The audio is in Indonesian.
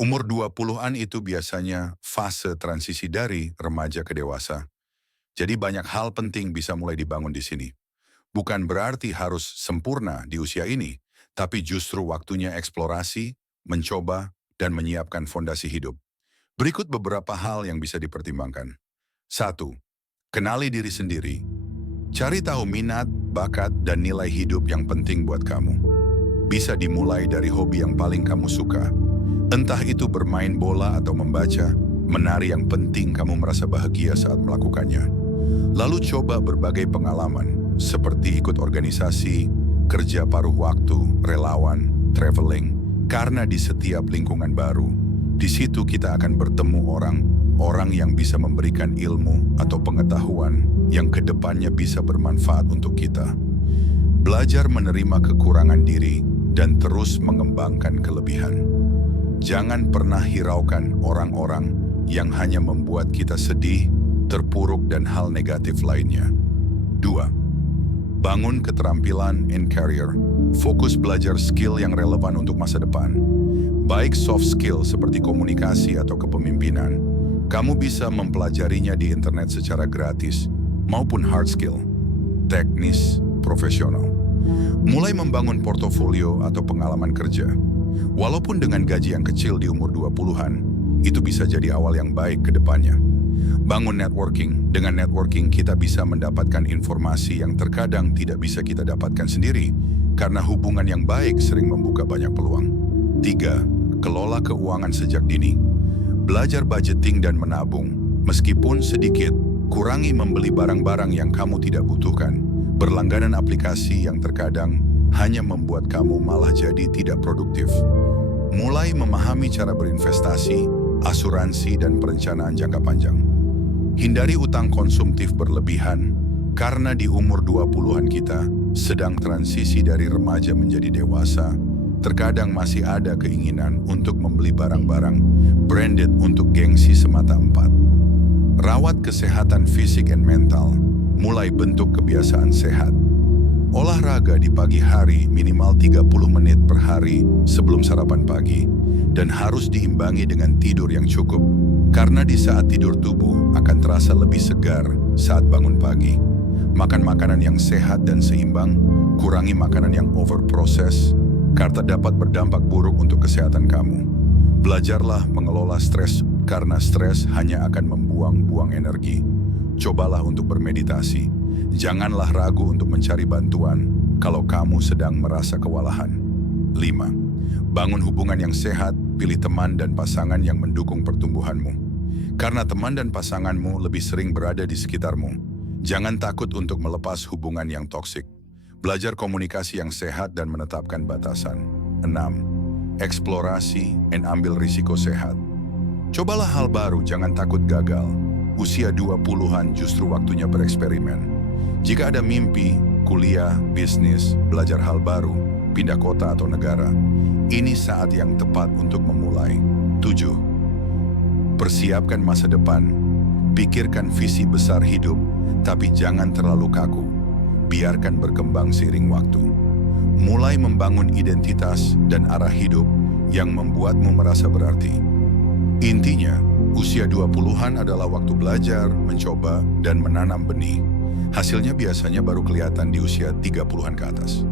Umur 20-an itu biasanya fase transisi dari remaja ke dewasa. Jadi banyak hal penting bisa mulai dibangun di sini. Bukan berarti harus sempurna di usia ini, tapi justru waktunya eksplorasi, mencoba, dan menyiapkan fondasi hidup. Berikut beberapa hal yang bisa dipertimbangkan. Satu, kenali diri sendiri. Cari tahu minat, bakat, dan nilai hidup yang penting buat kamu. Bisa dimulai dari hobi yang paling kamu suka. Entah itu bermain bola atau membaca, menari yang penting kamu merasa bahagia saat melakukannya. Lalu coba berbagai pengalaman, seperti ikut organisasi, kerja paruh waktu, relawan, traveling, karena di setiap lingkungan baru, di situ kita akan bertemu orang yang bisa memberikan ilmu atau pengetahuan yang kedepannya bisa bermanfaat untuk kita. Belajar menerima kekurangan diri dan terus mengembangkan kelebihan. Jangan pernah hiraukan orang-orang yang hanya membuat kita sedih, terpuruk, dan hal negatif lainnya. 2. Bangun keterampilan and career. Fokus belajar skill yang relevan untuk masa depan. Baik soft skill seperti komunikasi atau kepemimpinan, kamu bisa mempelajarinya di internet secara gratis, maupun hard skill, teknis, profesional. Mulai membangun portofolio atau pengalaman kerja. Walaupun dengan gaji yang kecil di umur 20-an, itu bisa jadi awal yang baik ke depannya. Bangun networking. Dengan networking kita bisa mendapatkan informasi yang terkadang tidak bisa kita dapatkan sendiri, karena hubungan yang baik sering membuka banyak peluang. 3. Kelola keuangan sejak dini. Belajar budgeting dan menabung. Meskipun sedikit, kurangi membeli barang-barang yang kamu tidak butuhkan. Berlangganan aplikasi yang terkadang hanya membuat kamu malah jadi tidak produktif. Mulai memahami cara berinvestasi, asuransi, dan perencanaan jangka panjang. Hindari utang konsumtif berlebihan, karena di umur 20-an kita sedang transisi dari remaja menjadi dewasa. Terkadang masih ada keinginan untuk membeli barang-barang branded untuk gengsi semata. 4. Rawat kesehatan fisik dan mental. Mulai bentuk kebiasaan sehat. Olahraga di pagi hari minimal 30 menit per hari sebelum sarapan pagi, dan harus diimbangi dengan tidur yang cukup, karena di saat tidur tubuh akan terasa lebih segar saat bangun pagi. Makan makanan yang sehat dan seimbang, kurangi makanan yang overproses, karena dapat berdampak buruk untuk kesehatan kamu. Belajarlah mengelola stres, karena stres hanya akan membuang-buang energi. Cobalah untuk bermeditasi. Janganlah ragu untuk mencari bantuan kalau kamu sedang merasa kewalahan. 5. Bangun hubungan yang sehat, pilih teman dan pasangan yang mendukung pertumbuhanmu. Karena teman dan pasanganmu lebih sering berada di sekitarmu, jangan takut untuk melepas hubungan yang toksik. Belajar komunikasi yang sehat dan menetapkan batasan. 6. Eksplorasi dan ambil risiko sehat. Cobalah hal baru, jangan takut gagal. Usia 20-an justru waktunya bereksperimen. Jika ada mimpi, kuliah, bisnis, belajar hal baru, pindah kota atau negara, ini saat yang tepat untuk memulai. 7. Persiapkan masa depan. Pikirkan visi besar hidup, tapi jangan terlalu kaku. Biarkan berkembang seiring waktu. Mulai membangun identitas dan arah hidup yang membuatmu merasa berarti. Intinya, usia 20-an adalah waktu belajar, mencoba, dan menanam benih. Hasilnya biasanya baru kelihatan di usia 30-an ke atas.